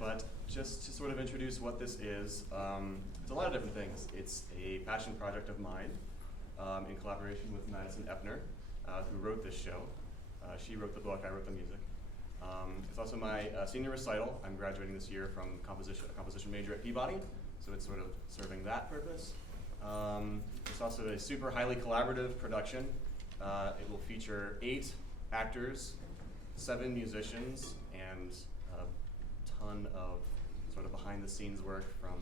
But just to sort of introduce what this is, it's a lot of different things. It's a passion project of mine in collaboration with Madison Epner, who wrote this show. She wrote the book, I wrote the music. It's also my senior recital. I'm graduating this year from a composition major at Peabody, so it's sort of serving that purpose. It's also a super highly collaborative production. It will feature 8 actors, 7 musicians, and a ton of sort of behind the scenes work from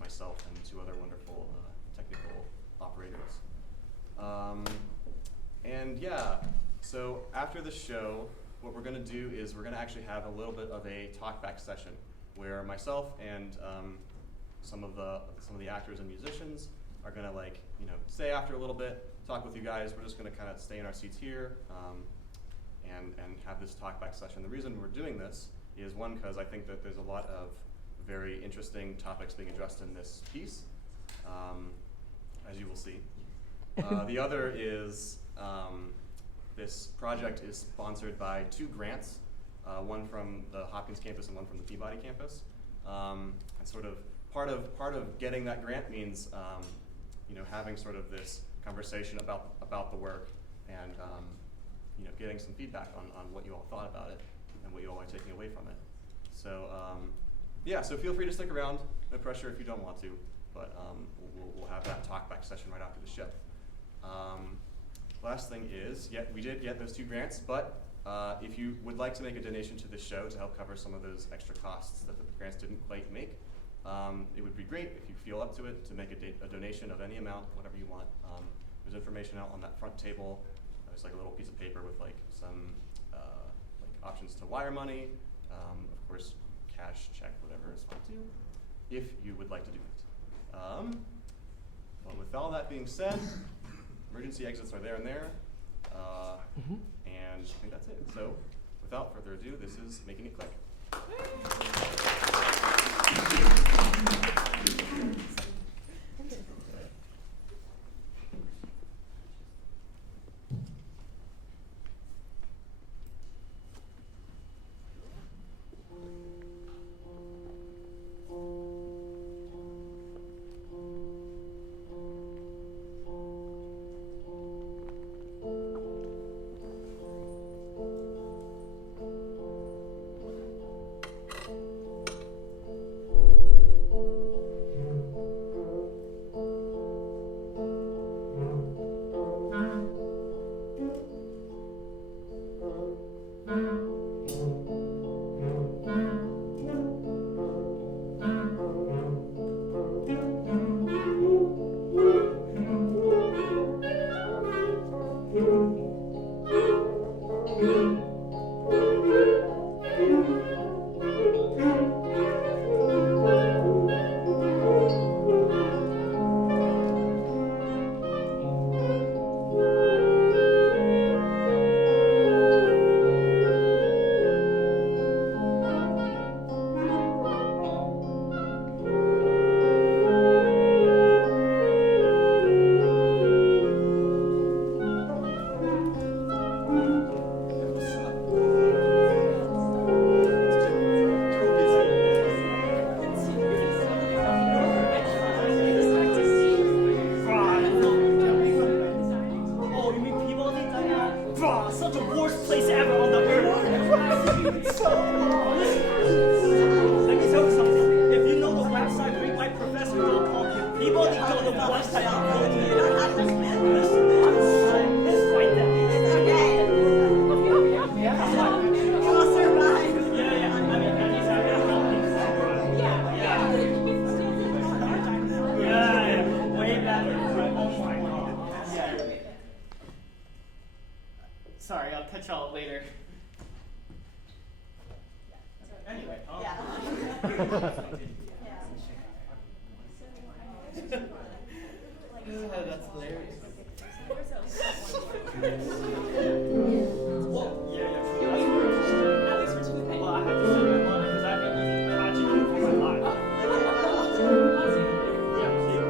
myself and 2 other wonderful technical operators. And yeah, so after the show, what we're going to do is we're going to actually have a little bit of a talkback session where myself and some of the actors and musicians are going to stay after a little bit, talk with you guys. We're just going to kind of stay in our seats here and have this talkback session. The reason we're doing this is, one, because I think that there's a lot of very interesting topics being addressed in this piece, as you will see. The other is this project is sponsored by 2 grants, one from the Hopkins campus and one from the Peabody campus. And sort of part of getting that grant means having sort of this conversation about the work and getting some feedback on what you all thought about it and what you all are taking away from it. So yeah, so feel free to stick around. No pressure if you don't want to, but we'll have that talkback session right after the show. Last thing is, we did get those 2 grants, but if you would like to make a donation to the show to help cover some of those extra costs that the grants didn't quite make, it would be great if you feel up to it to make a donation of any amount, whatever you want. There's information out on that front table. There's like a little piece of paper with some options to wire money, of course, cash, check, whatever is fine too, if you would like to do it. But with all that being said, emergency exits are there and there, and I think that's it. So, without further ado, this is Making It Click. Sorry, I'll catch y'all later. Anyway, that's hilarious. Well, at least for 2 Well, I have to say my line because I've been watching you for my life. Yeah, see you.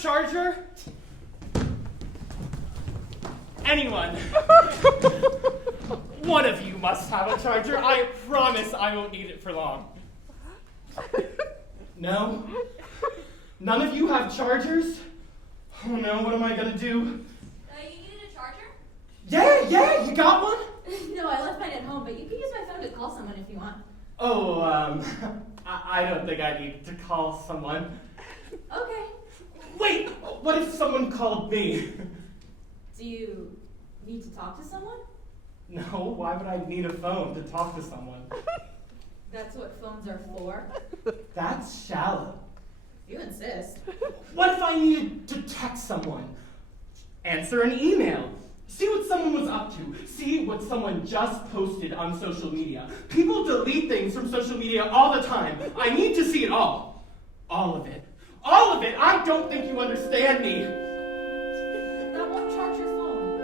charger? Anyone? One of you must have a charger. I promise I won't need it for long. No? None of you have chargers? Oh no, what am I gonna do? You needed a charger? Yeah, you got one? No, I left mine at home, but you can use my phone to call someone if you want. Oh, I don't think I need to call someone. Okay. Wait, what if someone called me? Do you need to talk to someone? No, why would I need a phone to talk to someone? That's what phones are for. That's shallow. You insist. What if I needed to text someone? Answer an email. See what someone was up to. See what someone just posted on social media. People delete things from social media all the time. I need to see it all. All of it. All of it! I don't think you understand me. That won't charge your phone.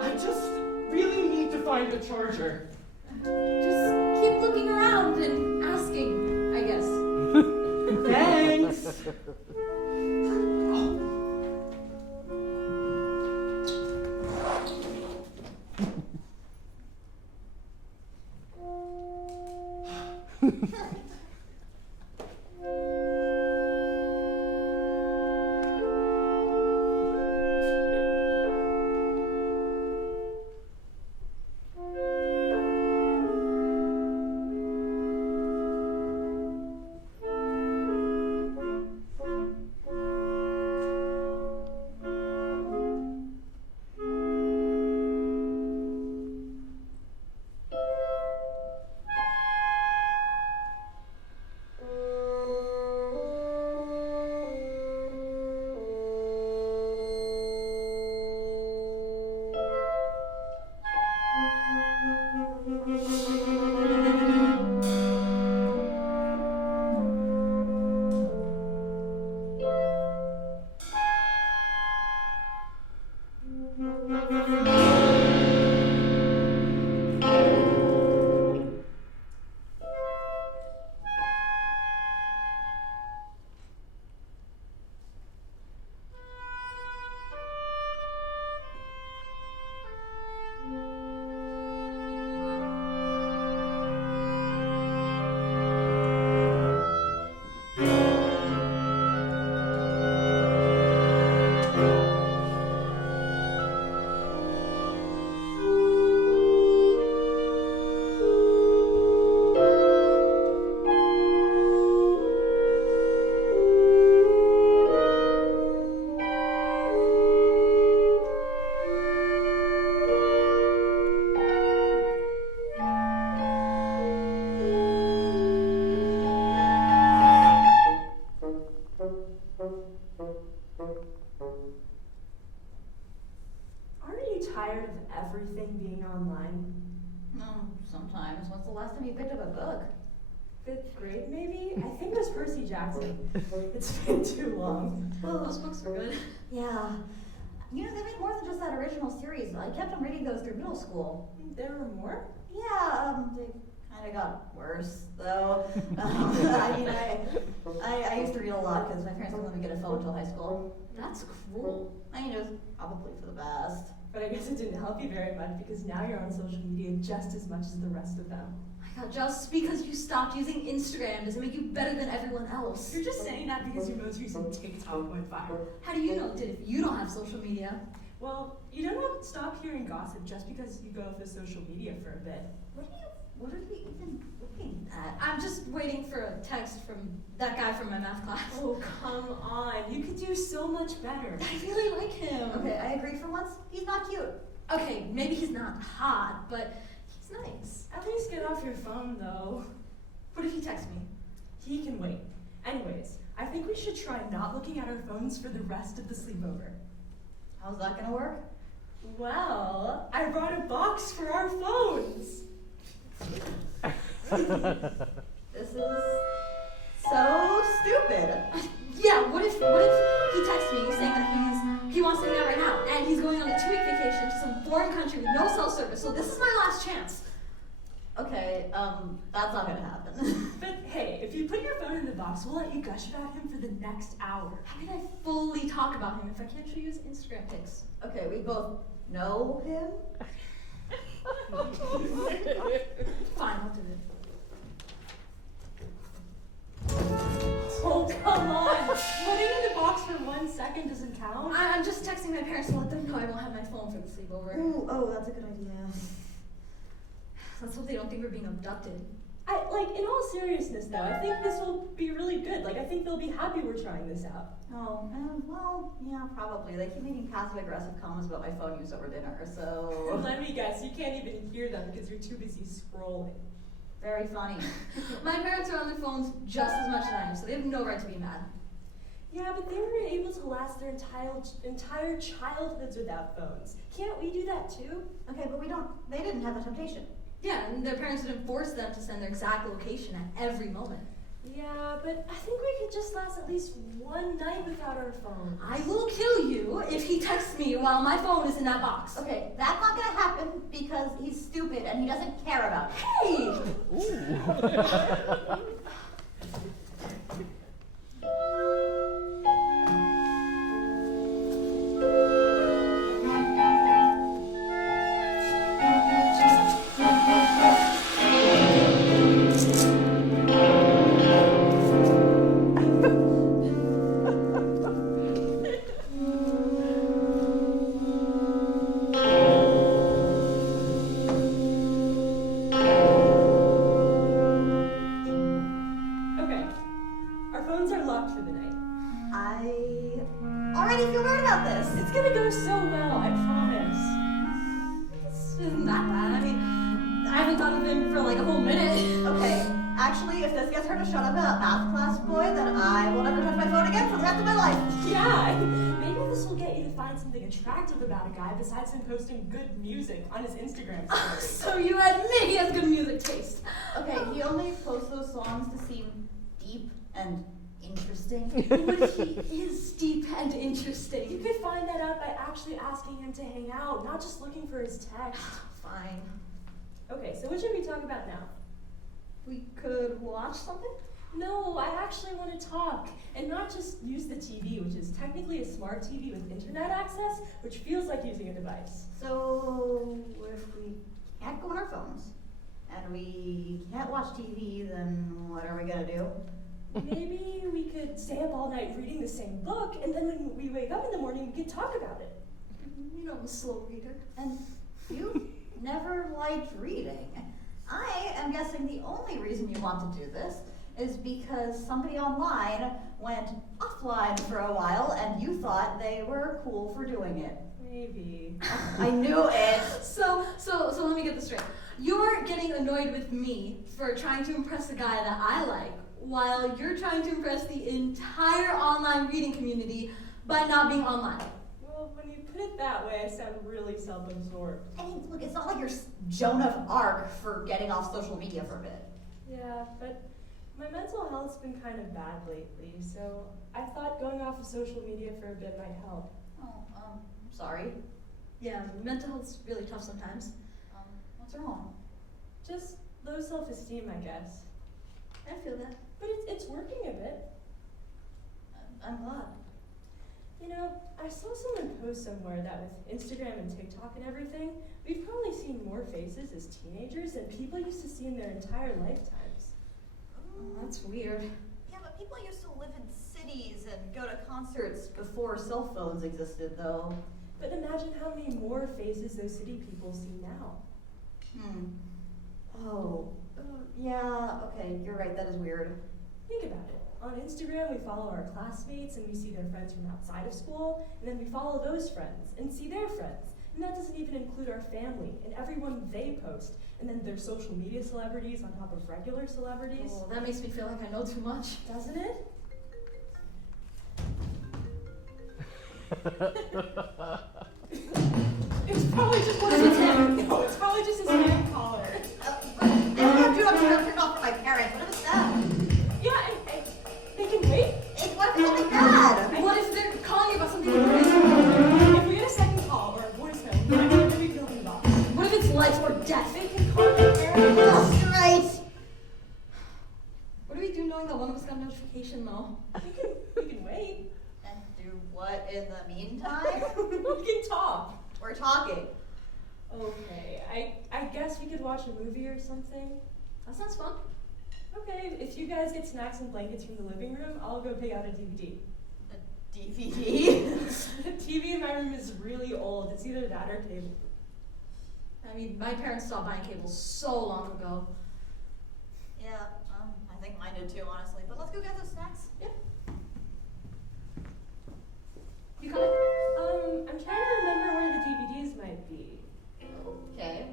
I just really need to find a charger. Just keep looking around and asking, I guess. Thanks. everything being online? No, sometimes. When's the last time you picked up a book? 5th grade, maybe? I think it was Percy Jackson. It's been too long. Well, those books were good. Yeah. You know, they made more than just that original series. I kept on reading those through middle school. There were more? Yeah, they kind of got worse, though. I mean, I used to read a lot because my parents didn't let me get a phone until high school. That's cruel. I mean, it was probably for the best. But I guess it didn't help you very much because now you're on social media just as much as the rest of them. My God, just because you stopped using Instagram doesn't make you better than everyone else. You're just saying that because your most recent TikTok went viral. How do you know it did if you don't have social media? Well, you don't have to stop hearing gossip just because you go off of social media for a bit. What are you even looking at? I'm just waiting for a text from that guy from my math class. Oh, come on. You could do so much better. I really like him. Okay, I agree for once. He's not cute. Okay, maybe he's not hot, but he's nice. At least get off your phone, though. What if he texts me? He can wait. Anyways, I think we should try not looking at our phones for the rest of the sleepover. How's that gonna work? Well, I brought a box for our phones. This is so stupid. Yeah, what if he texts me saying that he wants to hang out right now, and he's going on a 2-week vacation to some foreign country with no cell service, so this is my last chance. Okay, that's not gonna happen. But hey, if you put your phone in the box. We'll let you gush about him for the next hour. How can I fully talk about him if I can't show you his Instagram pics? Okay, we both know him? Fine, I'll do it. Oh, come on. Putting in the box for 1 second doesn't count. I'm just texting my parents to let them know I won't have my phone for the sleepover. Ooh, oh, that's a good idea. Let's hope they don't think we're being abducted. In all seriousness though, I think this will be really good. I think they'll be happy we're trying this out. Oh, well, yeah, probably. They keep making passive-aggressive comments about my phone use over dinner, so... Let me guess, you can't even hear them because you're too busy scrolling. Very funny. My parents are on their phones just as much as I am, so they have no right to be mad. Yeah, but they were able to last their entire childhoods without phones. Can't we do that too? Okay, but they didn't have the temptation. Yeah, and their parents didn't force them to send their exact location at every moment. Yeah, but I think we could just last at least one night without our phones. I will kill you if he texts me while my phone is in that box. Okay, that's not gonna happen because he's stupid and he doesn't care about it. Hey! Attractive about a guy besides him posting good music on his Instagram story. So you admit he has good music taste. Okay, he only posts those songs to seem deep and interesting. But he is deep and interesting. You could find that out by actually asking him to hang out, not just looking for his text. Fine. Okay, so what should we talk about now? We could watch something? No, I actually want to talk, and not just use the TV, which is technically a smart TV with internet access, which feels like using a device. So, if we can't go on our phones, and we can't watch TV, then what are we gonna do? Maybe we could stay up all night reading the same book, and then when we wake up in the morning, we could talk about it. You know I'm a slow reader. And you never liked reading. I am guessing the only reason you want to do this is because somebody online went offline for a while and you thought they were cool for doing it. Maybe. I knew it. So let me get this straight. You're getting annoyed with me for trying to impress a guy that I like, while you're trying to impress the entire online reading community by not being online. Well, when you put it that way, I sound really self-absorbed. I mean, look, it's not like you're Joan of Arc for getting off social media for a bit. Yeah, but my mental health's been kind of bad lately, so I thought going off of social media for a bit might help. Oh, sorry. Yeah, mental health's really tough sometimes. What's wrong? Just low self-esteem, I guess. I feel that. But it's working a bit. I'm glad. You know, I saw someone post somewhere that with Instagram and TikTok and everything, we've probably seen more faces as teenagers than people used to see in their entire lifetimes. Oh, that's weird. Yeah, but people used to live in cities and go to concerts before cell phones existed, though. But imagine how many more faces those city people see now. Oh, yeah, okay, you're right, that is weird. Think about it. On Instagram, we follow our classmates and we see their friends from outside of school, and then we follow those friends and see their friends. And that doesn't even include our family and everyone they post, and then their social media celebrities on top of regular celebrities. Oh, that makes me feel like I know too much. Doesn't it? It's probably just one of his No, it's probably just his hand collar. Do not turn off for my parents. What is that? Yeah, they can wait. What if something bad? What if they're calling you about something important? If we get a second call or a voicemail, we're not going to be building the box. What if it's life or death? They can call their parents. That's right. What do we do knowing annoying that one of us got a notification though. We can wait. And do what in the meantime? We can talk. We're talking. Okay, I guess we could watch a movie or something. That sounds fun. Okay, if you guys get snacks and blankets from the living room, I'll go pick out a DVD. A DVD? The TV in my room is really old. It's either that or cable. I mean, my parents stopped buying cable so long ago. Yeah, I think mine did too, honestly. But let's go get those snacks. Yeah. You coming? I'm trying to remember where the DVDs might be. Okay.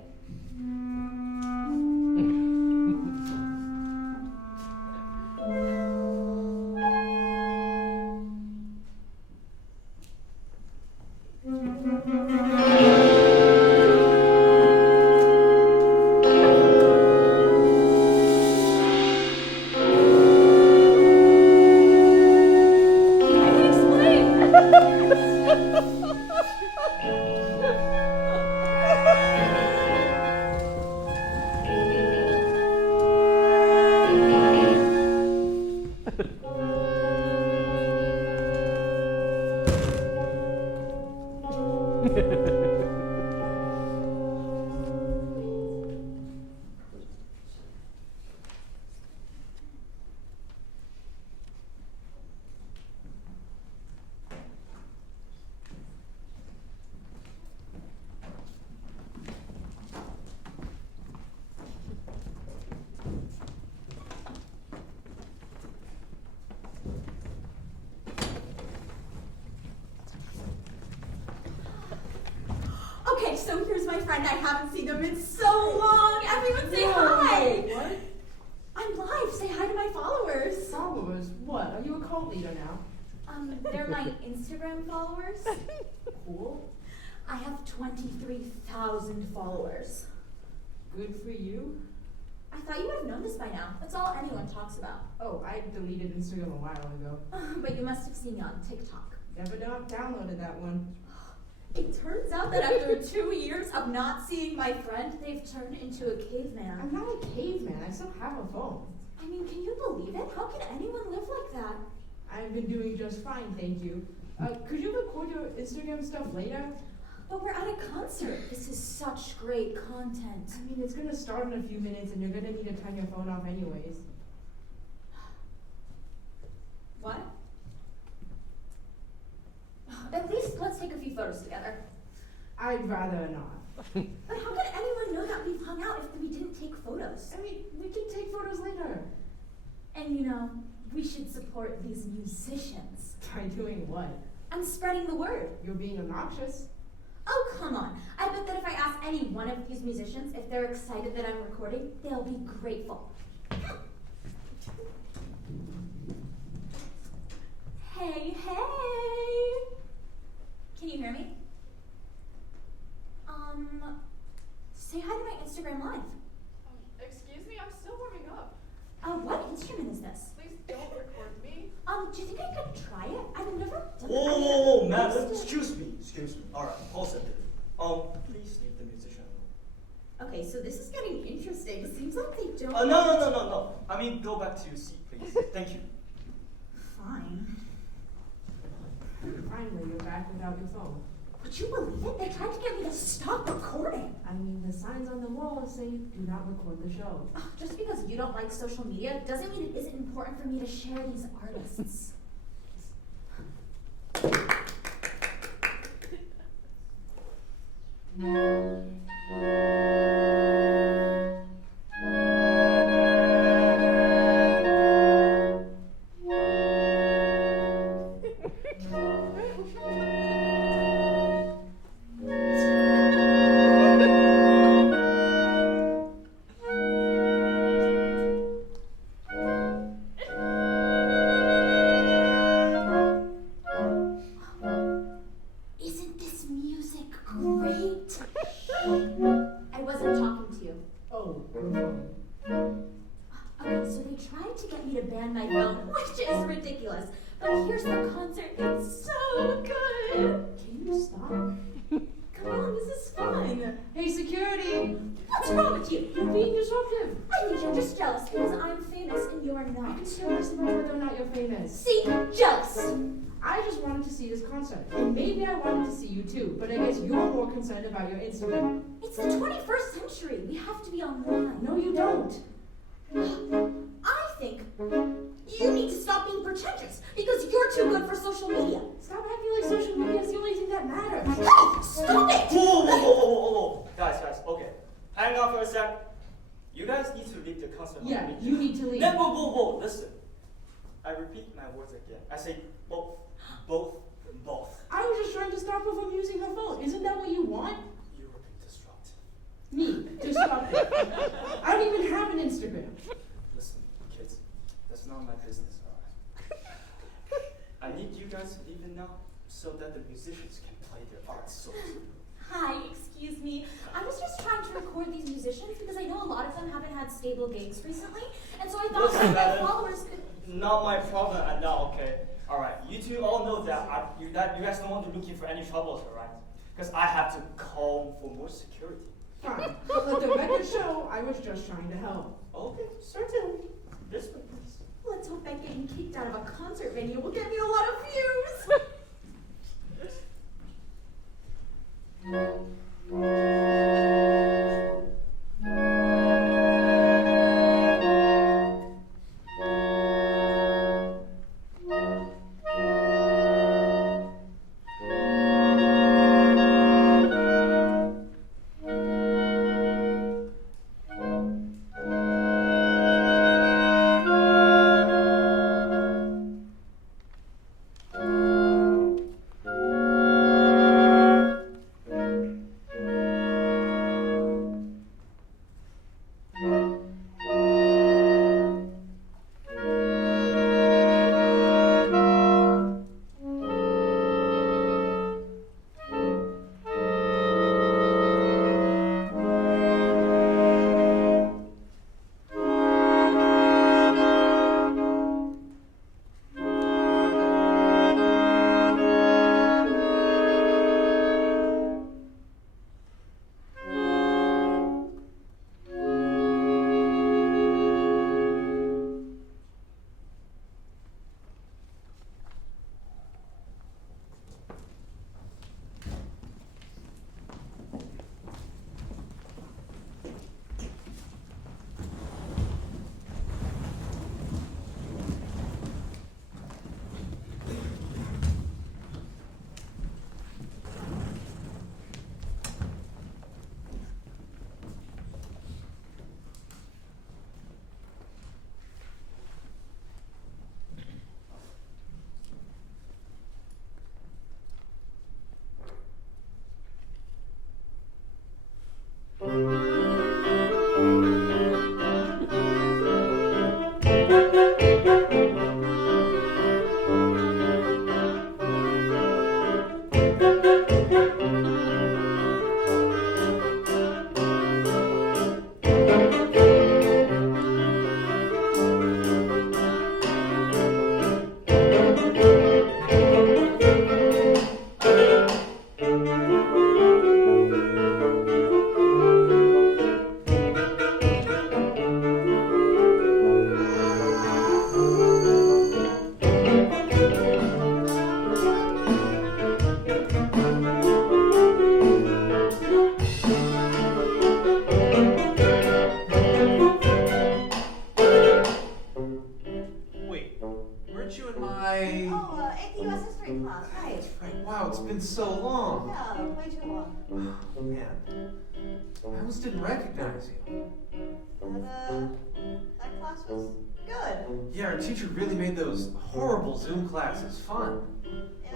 Okay, so here's my friend. I haven't seen him in so long. Everyone say hi. What? I'm live. Say hi to my followers. Followers? What? Are you a cult leader now? They're my Instagram followers. Cool. I have 23,000 followers. Good for you. I thought you would have known this by now. That's all anyone talks about. Oh, I deleted Instagram a while ago. But you must have seen me on TikTok. Never downloaded that one. It turns out that after 2 years of not seeing my friend, they've turned into a caveman. I'm not a caveman. I still have a phone. I mean, can you believe it? How can anyone live like that? I've been doing just fine, thank you. Could you record your Instagram stuff later? But we're at a concert. This is such great content. I mean, it's gonna start in a few minutes and you're gonna need to turn your phone off anyways. What? At least let's take a few photos together. I'd rather not. But how can anyone know that we've hung out if we didn't take photos? I mean, we can take photos later. And you know, we should support these musicians. By doing what? I'm spreading the word. You're being obnoxious. Oh, come on. I bet that if I ask any one of these musicians if they're excited that I'm recording, they'll be grateful. Hey, hey! Can you hear me? Say hi to my Instagram Live. Excuse me, I'm still warming up. What instrument is this? Please don't record me. Do you think I could try it? I've never done it. Whoa, man, Used to- excuse me. Alright, pause it. Please leave the musician alone. Okay, so this is getting interesting. It seems like they don't. No. I mean, go back to your seat, please. Thank you. Fine. Finally, you're back without your phone. Would you believe it? They tried to get me to stop recording. I mean, the signs on the wall say, do not record the show. Just because you don't like social media doesn't mean it isn't important for me to share these artists. Isn't this music great? I wasn't talking to you. Oh, your phone. Okay, so they tried to get me to ban my phone, which is ridiculous. But here's the concert. It's so good. Can you stop? Come on, this is fun. Hey, security! What's wrong with you? You're being disruptive. I think you're just jealous because I'm famous and you're I I know. can still less about whether or not you're famous. See, jealous. I just wanted to see this concert, and maybe I wanted to see you too, but I guess you're more concerned about your Instagram. It's the 21st century. We have to be online. No, you don't. I think you need to stop being pretentious because you're too good for social media. Stop acting like social media is the only thing that matters. Hey, stop it! Whoa. Guys, okay. Hang on for a sec. You guys need to leave the concert. Yeah, you need to leave. Then, whoa, listen. I repeat my words again. I say both. I was just trying to stop her from using her phone. Isn't that what you want? You were being disruptive. Me, disruptive. I don't even have an Instagram. Listen, kids, that's not my business, alright? I need you guys to leave it now so that the musicians can play their art solos. Hi, excuse me. I was just trying to record these musicians because I know a lot of them haven't had stable gigs recently, and so I thought Listen, my Madden, followers could. Not my problem at all, okay? Alright, you two all know that you guys don't want to looking for any troubles, alright? Because I have to call for more security. Fine, but let the record show I was just trying to help. Okay, certainly. This way, please. Let's hope that getting kicked out of a concert venue will get me a lot of views. It's been so long. Yeah, way too long. Oh, man. I almost didn't recognize you. That class was good. Yeah, our teacher really made those horrible Zoom classes fun. I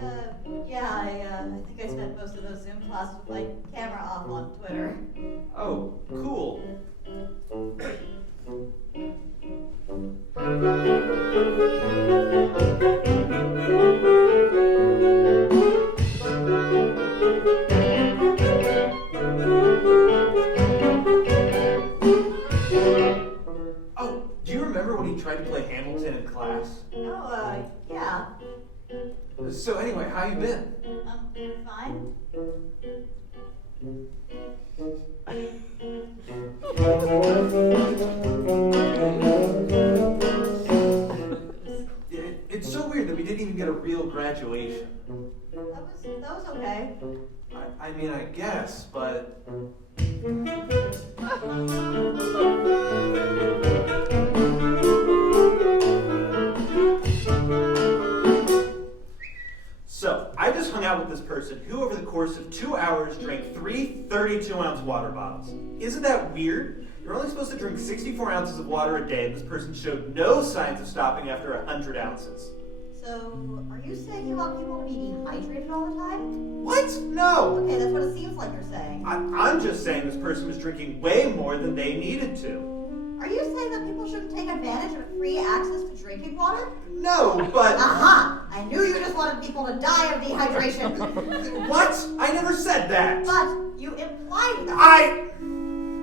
think I spent most of those Zoom classes with my camera off on Twitter. Oh, cool. Oh, do you remember when he tried to play Hamilton in class? Oh, yeah. So anyway, how you been? Fine. even get a real graduation. That was okay. I mean, I guess, but... So, I just hung out with this person who over the course of 2 hours drank 3 32-ounce water bottles. Isn't that weird? You're only supposed to drink 64 ounces of water a day, and this person showed no signs of stopping after 100 ounces. So, are you saying you want people to be dehydrated all the time? What? No! Okay, that's what it seems like you're saying. I'm just saying this person was drinking way more than they needed to. Are you saying that people shouldn't take advantage of free access to drinking water? No, but... Aha! I knew you just wanted people to die of dehydration. What? I never said that. But you implied that.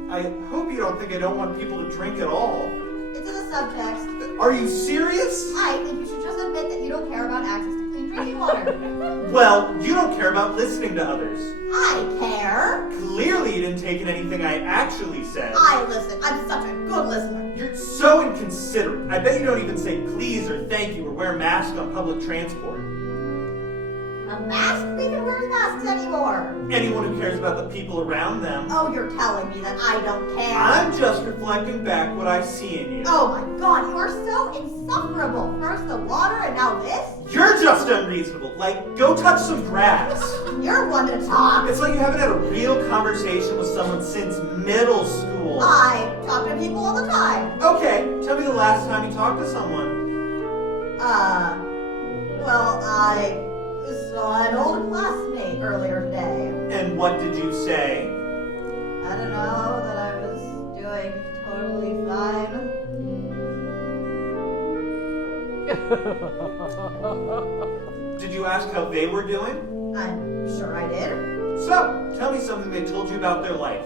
I hope you don't think I don't want people to drink at all. It's in the subtext. Are you serious? I think you should just admit that you don't care about access to clean drinking water. Well, you don't care about listening to others. I care. Clearly you didn't take in anything I actually said. I listen. I'm such a good listener. You're so inconsiderate. I bet you don't even say please or thank you or wear a mask on public transport. A mask? We can wear masks anymore. Anyone who cares about the people around them. Oh, you're telling me that I don't care. I'm just reflecting back what I see in you. Oh my god, you are so insufferable. First the water and now this? You're just unreasonable. Like, go touch some grass. You're one to talk. It's like you haven't had a real conversation with someone since middle school. I talk to people all the time. Okay, tell me the last time you talked to someone. Well, I saw an old classmate earlier today. And what did you say? I don't know, that I was doing totally fine. Did you ask how they were doing? I'm sure I did. So, tell me something they told you about their life.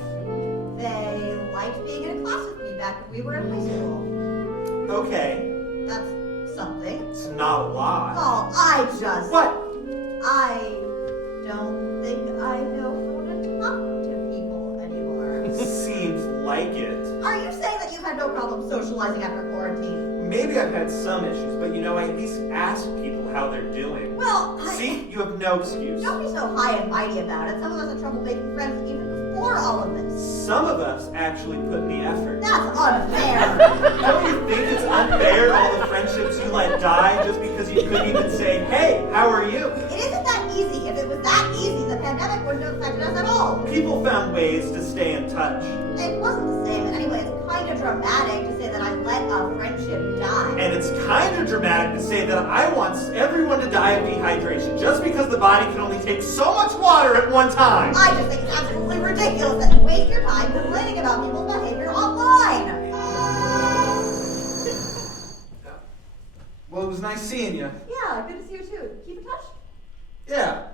They liked being in a class with me back when we were in high school. Okay, That's something. it's not a lot. Oh, I just... What? I don't think I know how to talk to people anymore. Seems like it. Are you saying that you've had no problem socializing after quarantine? Maybe I've had some issues, but you know, I at least ask people how they're doing. Well, See, you have no excuse. don't be so high and mighty about it. Some of us had trouble making friends even before all of this. Some of us actually put in the effort. That's unfair. Don't you think it's unfair all the friendships you let die just because you couldn't even say, hey, how are you? It isn't that easy. If it was that easy, the pandemic wouldn't have affected us at all. People found ways to stay in touch. It wasn't the same. Anyway, it's kind of dramatic to say that I let a friendship die. And it's kind of dramatic to say that I want everyone to die of dehydration just because the body can only take so much water at one time. I just think it's absolutely ridiculous that you waste your time complaining about people's behavior online. Well, it was nice seeing you. Yeah, good to see you too. Keep in touch. Yeah.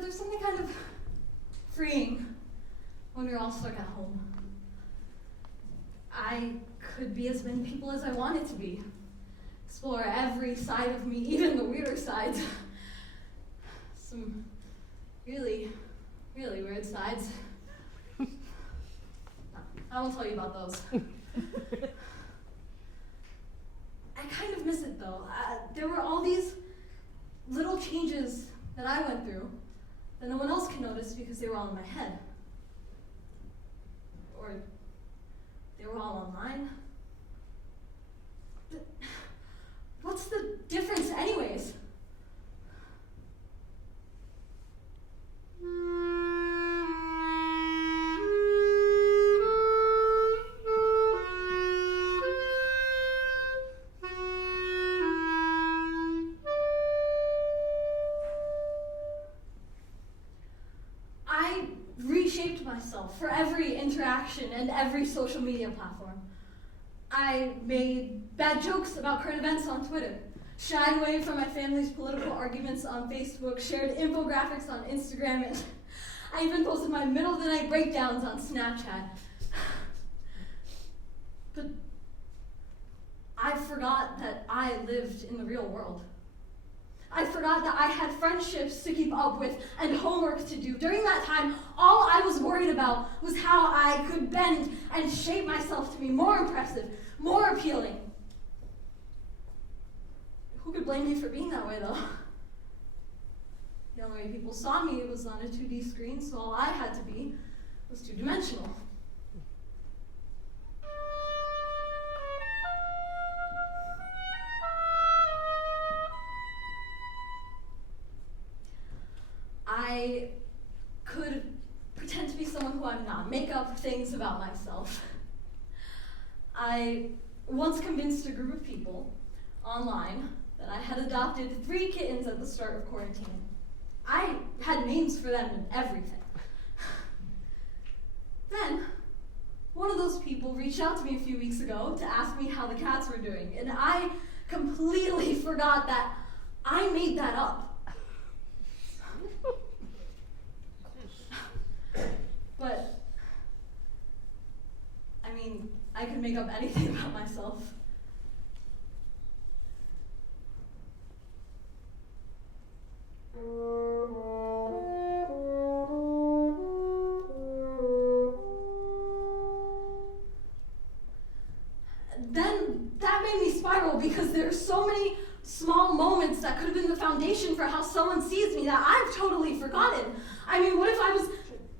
There's something kind of freeing when we're all stuck at home. I could be as many people as I wanted to be. Explore every side of me, even the weirder sides. Some really, really weird sides. I won't tell you about those. I kind of miss it though. There were all these little changes that I went through that no one else can notice because they were all in my head. Or they were all online. But what's the difference anyways? I reshaped myself for every interaction and every social media platform. I made bad jokes about current events on Twitter, shied away from my family's political arguments on Facebook, shared infographics on Instagram, and I even posted my middle of the night breakdowns on Snapchat. But I forgot that I lived in the real world. I forgot that I had friendships to keep up with and homework to do. During that time, all I was worried about was how I could bend and shape myself to be more impressive, more appealing. Who could blame me for being that way, though? The only way people saw me was on a 2D screen, so all I had to be was two-dimensional. I could pretend to be someone who I'm not, make up things about myself. I once convinced a group of people online that I had adopted 3 kittens at the start of quarantine. I had names for them and everything. Then, one of those people reached out to me a few weeks ago to ask me how the cats were doing, and I completely forgot that I made that up. But, I mean, I could make up anything about myself. Then that made me spiral because there are so many small moments that could have been the foundation for how someone sees me that I've totally forgotten. I mean, what if I was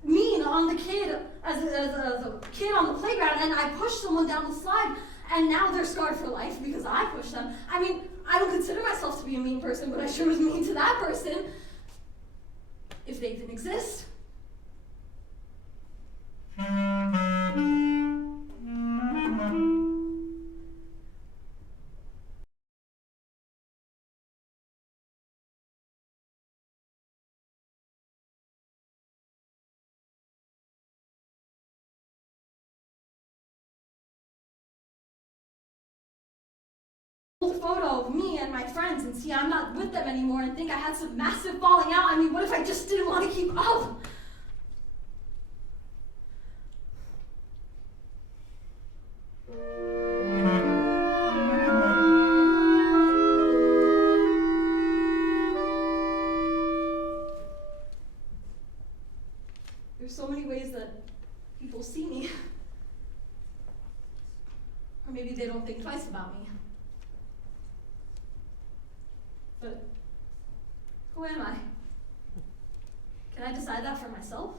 mean on the kid as a kid on the playground and I pushed someone down the slide and now they're scarred for life because I pushed them? I mean, I don't consider myself to be a mean person, but I sure was mean to that person. If they even exist. A photo of me and my friends and see I'm not with them anymore and think I had some massive falling out. I mean, what if I just didn't want to keep up? There's so many ways that people see me. Or maybe they don't think twice about me. But who am I? Can I decide that for myself?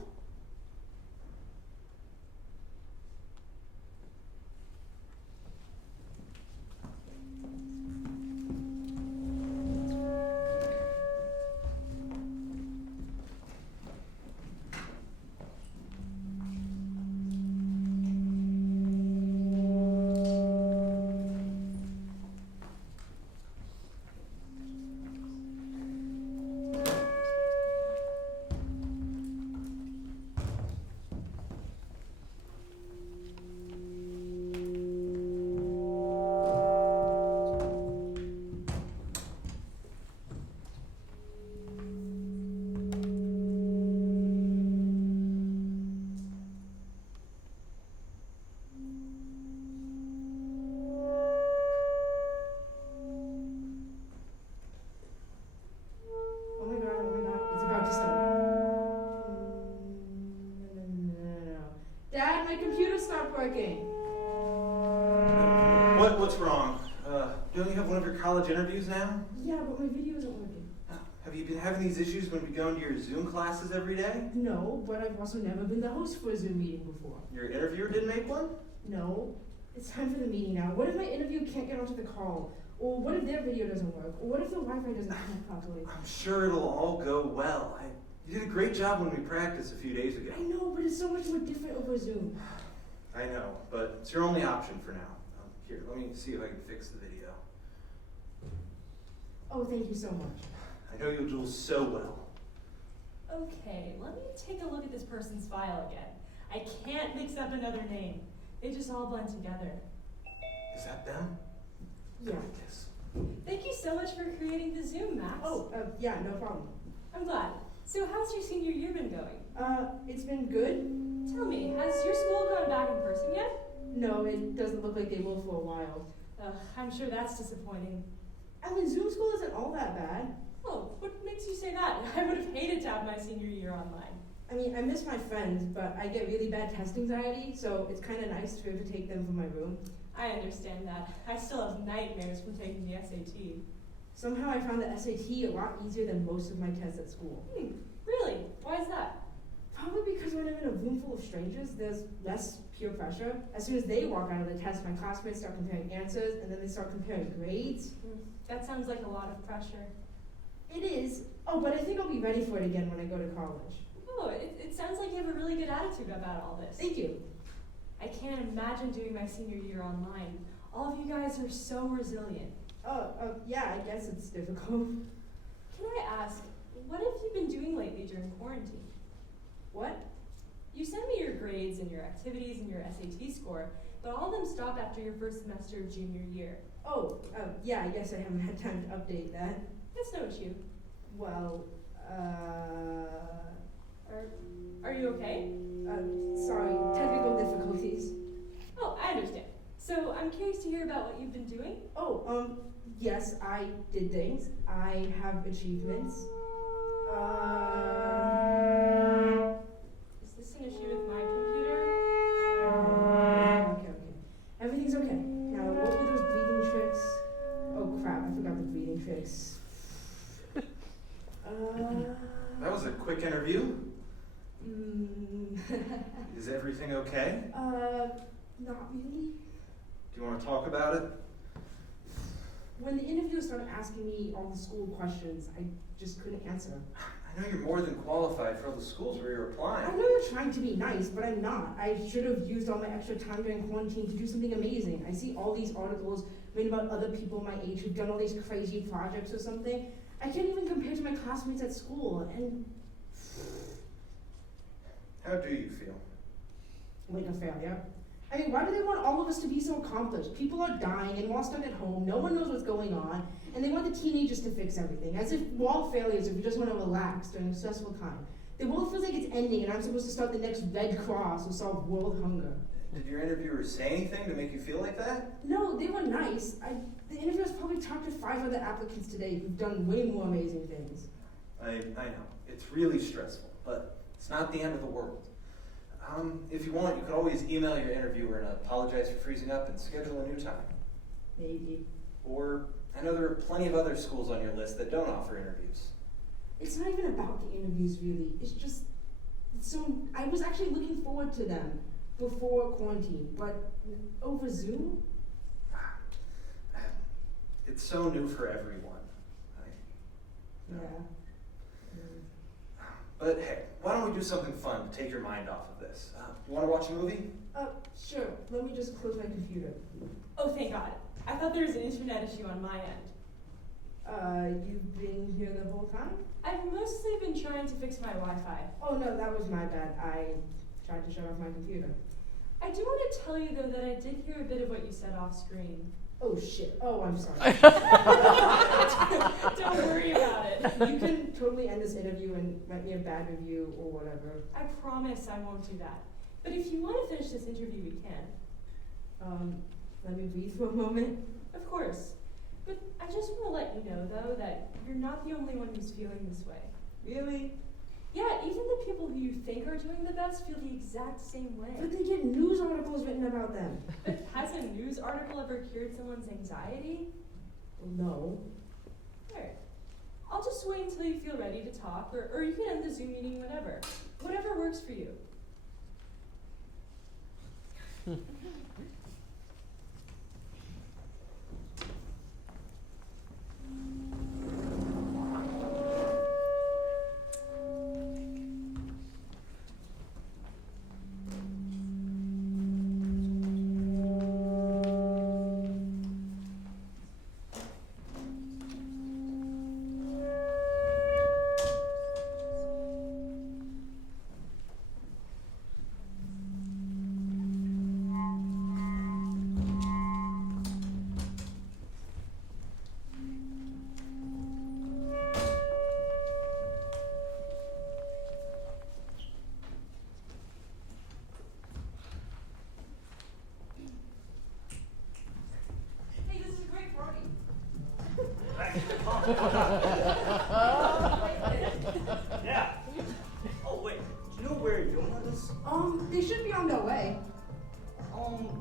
What's wrong? Don't you have one of your college interviews now? Yeah, but my video isn't working. Have you been having these issues when we go into your Zoom classes every day? No, but I've also never been the host for a Zoom meeting before. Your interviewer didn't make one? No. It's time for the meeting now. What if my interview can't get onto the call? Or what if their video doesn't work? Or what if the Wi-Fi doesn't connect properly? I'm sure it'll all go well. You did a great job when we practiced a few days ago. I know, but it's so much more different over Zoom. I know, but it's your only option for now. Here, let me see if I can fix the video. Oh, thank you so much. I know you'll do so well. Okay, let me take a look at this person's file again. I can't mix up another name. They just all blend together. Is that them? Yeah. Yes. Thank you so much for creating the Zoom, Max. Oh, yeah, no problem. I'm glad. So how's your senior year been going? It's been good. Tell me, has your school gone back in person yet? No, it doesn't look like they will for a while. I'm sure that's disappointing. I mean, Zoom school isn't all that bad. Oh, what makes you say that? I would have hated to have my senior year online. I mean, I miss my friends, but I get really bad test anxiety, so it's kind of nice to be able to take them from my room. I understand that. I still have nightmares from taking the SAT. Somehow I found the SAT a lot easier than most of my tests at school. Really? Why is that? Probably because when I'm in a room full of strangers, there's less peer pressure. As soon as they walk out of the test, my classmates start comparing answers, and then they start comparing grades. That sounds like a lot of pressure. It is. Oh, but I think I'll be ready for it again when I go to college. Oh, it sounds like you have a really good attitude about all this. Thank you. I can't imagine doing my senior year online. All of you guys are so resilient. Yeah, I guess it's difficult. Can I ask, what have you been doing lately during quarantine? What? You sent me your grades and your activities and your SAT score, but all of them stopped after your first semester of junior year. Oh, yeah, I guess I haven't had time to update that. That's no issue. Well, Are you okay? sorry, technical difficulties. Oh, I understand. So I'm curious to hear about what you've been doing. Oh, yes, I did things. I have achievements. Is this an issue with my computer? Okay. Everything's okay. Now, what were those breathing tricks? Oh crap, I forgot the breathing tricks. That was a quick interview. Mm, Is everything okay? not really. Do you want to talk about it? When the interviewer started asking me all the school questions, I just couldn't answer. I know you're more than qualified for all the schools where you're applying. I know you're trying to be nice, but I'm not. I should have used all my extra time during quarantine to do something amazing. I see all these articles written about other people my age who've done all these crazy projects or something. I can't even compare to my classmates at school, and How do you feel? like a failure. I mean, why do they want all of us to be so accomplished? People are dying and we're all stuck at home, no one knows what's going on, and they want the teenagers to fix everything, as if we're all failures if we just want to relax during a stressful time. The world feels like it's ending and I'm supposed to start the next Red Cross or solve world hunger. Did your interviewers say anything to make you feel like that? No, they were nice. The interviewers probably talked to 5 other applicants today who've done way more amazing things. I know. It's really stressful, but it's not the end of the world. If you want, you could always email your interviewer and apologize for freezing up and schedule a new time. Maybe. Or, I know there are plenty of other schools on your list that don't offer interviews. It's not even about the interviews, really. It's so, I was actually looking forward to them before quarantine, but over Zoom? It's so new for everyone. Yeah. But hey, why don't we do something fun to take your mind off of this? You want to watch a movie? Sure. Let me just close my computer. Oh, thank God. I thought there was an internet issue on my end. You've been here the whole time? I've mostly been trying to fix my Wi-Fi. Oh no, that was my bad. I tried to shut off my computer. I do want to tell you, though, that I did hear a bit of what you said off screen. Oh shit. Oh, I'm sorry. Don't worry about it. You can totally end this interview and write me a bad review or whatever. I promise I won't do that. But if you want to finish this interview, we can. Let me breathe for a moment. Of course. But I just want to let you know, though, that you're not the only one who's feeling this way. Really? Yeah, even the people who you think are doing the best feel the exact same way. But they get news articles written about them. But has a news article ever cured someone's anxiety? No. Alright. I'll just wait until you feel ready to talk, or you can end the Zoom meeting whenever. Whatever works for you. Yeah. Oh wait, do you know where Yona is? They should be on their way.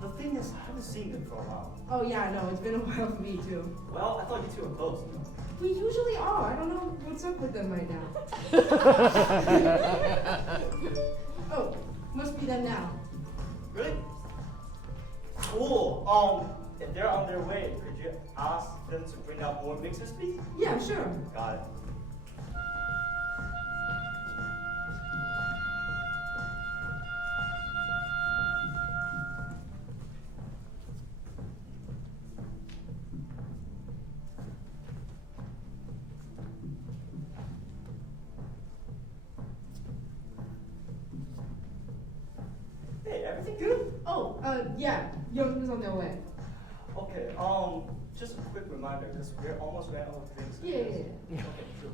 The thing is, I haven't seen them for a while. Oh yeah, no, it's been a while for me too. Well, I thought you two were close. We usually are. I don't know what's up with them right now. Oh, must be them now. Really? Cool. If they're on their way, could you ask them to bring out more mixers, please? Yeah, sure. Got it. Hey, everything good? Oh, yeah, Yona's on their way. Okay, just a quick reminder, because we're almost ran out of drinks. Yeah. Okay, sure.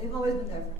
They've always been there for me.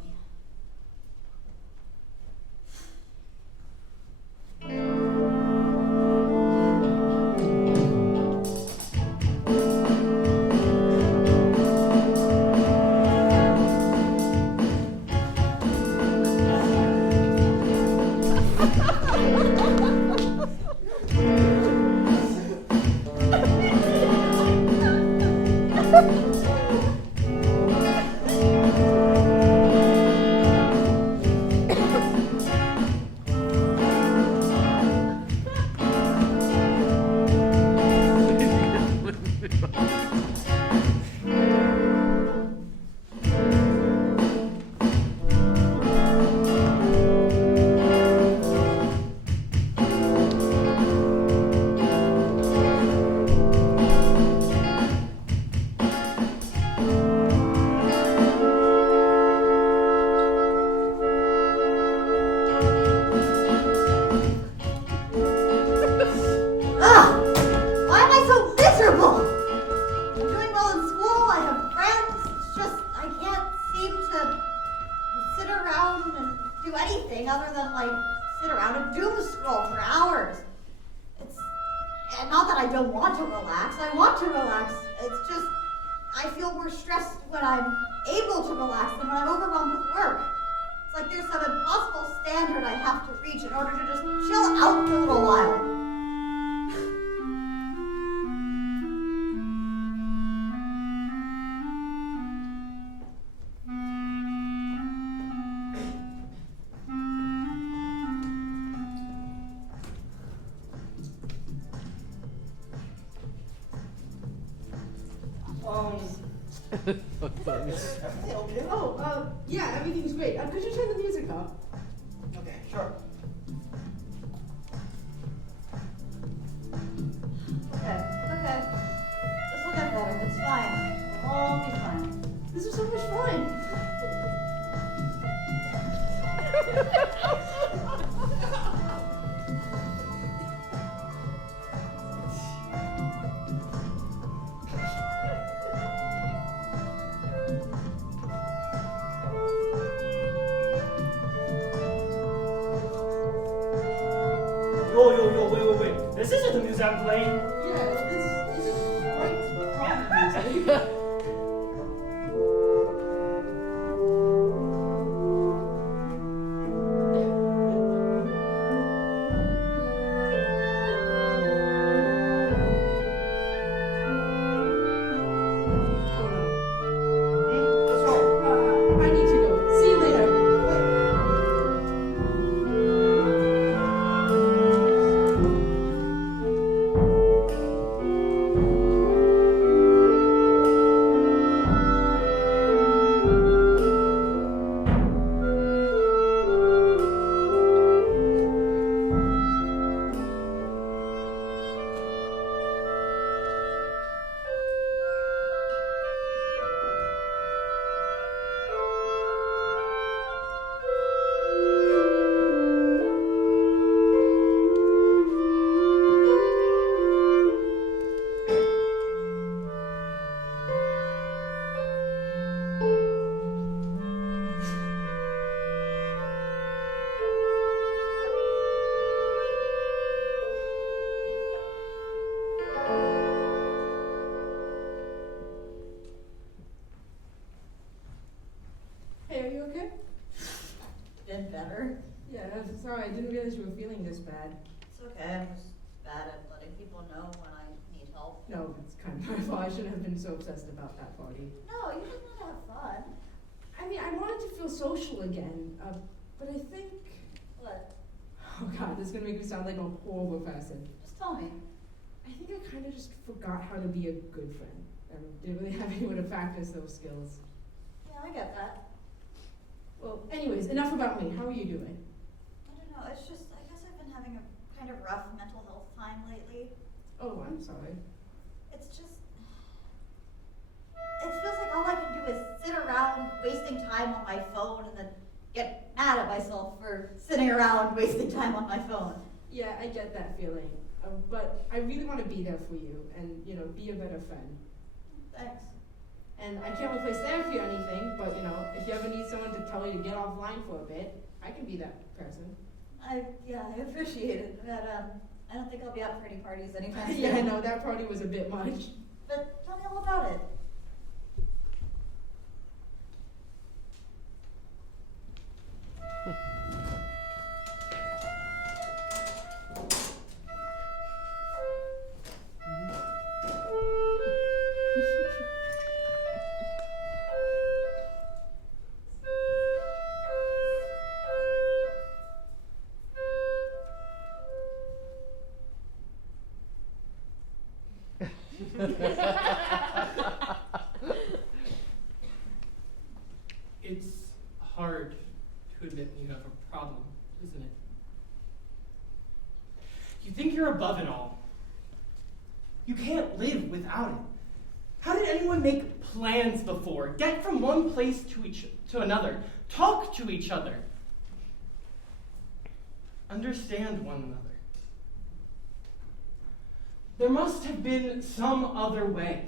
Everything okay? Oh, yeah, everything's great. Could you turn the music up? Okay, sure. Okay. This will get better. It's fine. It'll all be fine. This is so much fun. exemplane. Yeah, this isn't quite proper music. I need to go. See you later. Hey, are you okay? Been better. Yeah, I'm sorry. I didn't realize you were feeling this bad. It's okay. I'm just bad at letting people know when I need help. No, it's kind of my fault. I shouldn't have been so obsessed about that party. No, you just want to have fun. I mean, I wanted to feel social again, but I think... What? Oh God, this is gonna make me sound like a horrible person. Just tell me. I think I kind of just forgot how to be a good friend. I didn't really have anyone to practice those skills. Yeah, I get that. Well, anyways, enough about me. How are you doing? I don't know. It's just, I guess I've been having a kind of rough mental health time lately. Oh, I'm sorry. It's just, it feels like all I can do is sit around wasting time on my phone and then get mad at myself for sitting around wasting time on my phone. Yeah, I get that feeling. But I really want to be there for you and, you know, be a better friend. Thanks. And I can't replace therapy or anything, but, you know, if you ever need someone to tell you to get offline for a bit, I can be that person. Yeah, I appreciate it, but I don't think I'll be out for any parties anytime soon. Yeah, no, that party was a bit much. But tell me all about it. It's hard to admit you have a problem, isn't it? You think you're above it all. You can't live without it. How did anyone make plans before? Get from one place to another. Talk to each other. Understand one another. There must have been some other way.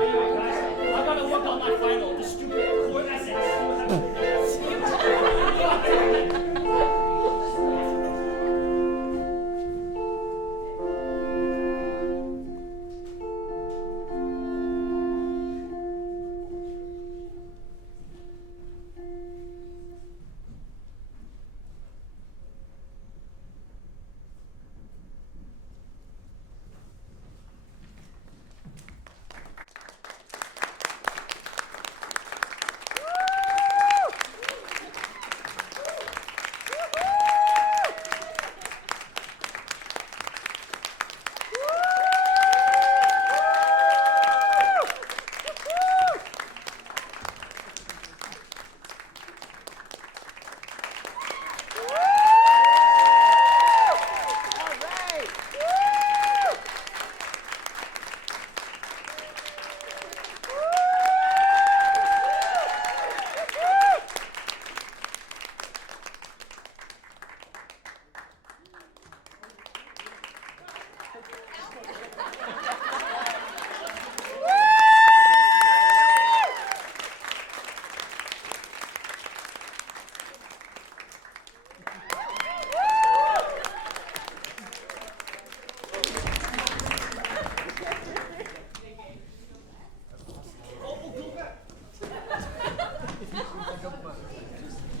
Anyway, guys, I gotta work on my final, the stupid chord essence.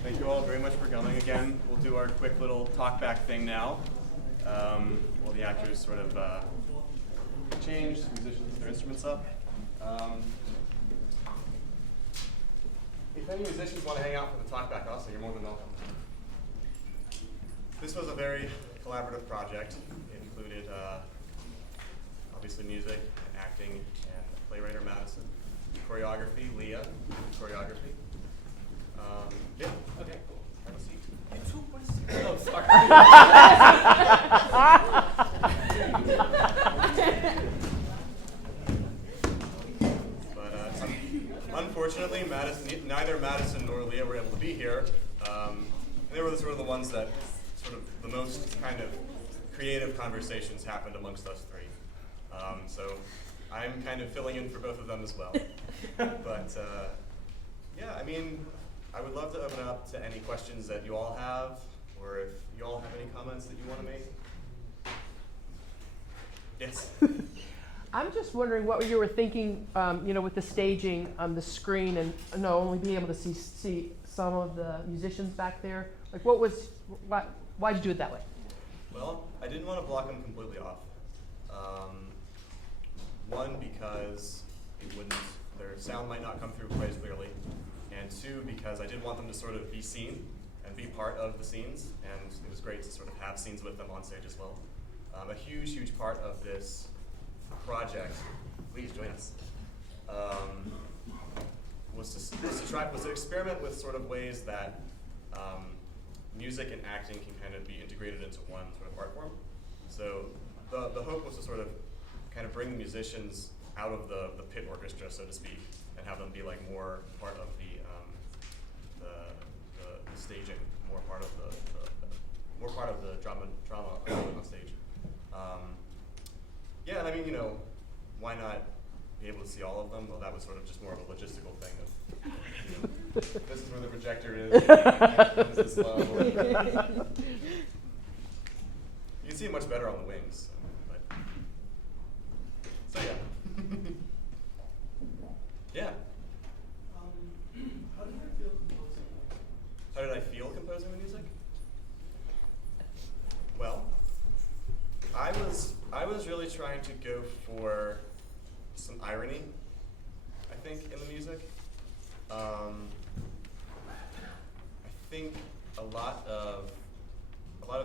Thank you all very much for coming again. We'll do our quick little talk back thing now. While the actors sort of change, musicians put their instruments up. If any musicians want to hang out for the talk back also, you're more than welcome. This was a very collaborative project. It included obviously music, and acting, and playwriter Madison, choreography, Leah, choreography. Yeah. Okay, cool. Have a seat. Oh, sorry. But unfortunately, neither Madison nor Leah were able to be here. And they were sort of the ones that sort of the most kind of creative conversations happened amongst us three. So I'm kind of filling in for both of them as well. But yeah, I mean, I would love to open up to any questions that you all have, or if you all have any comments that you want to make. Yes? I'm just wondering what you were thinking, with the staging on the screen and only being able to see some of the musicians back there. Like, why'd you do it that way? Well, I didn't want to block them completely off. One, because their sound might not come through quite as clearly. And two, because I did want them to sort of be seen and be part of the scenes, and it was great to sort of have scenes with them on stage as well. A huge part of this project, please join us, was to experiment with sort of ways that music and acting can kind of be integrated into one sort of art form. So the hope was to sort of kind of bring the musicians out of the pit orchestra, so to speak, and have them be like more part of the staging, more part of the drama on stage. Yeah, and I mean, why not be able to see all of them? Well, that was sort of just more of a logistical thing of, this is where the projector is, this is low. You can see it much better on the wings. So yeah. Yeah. How did you feel composing? How did I feel composing the music? Well, I was really trying to go for some irony, I think, in the music. I think a lot of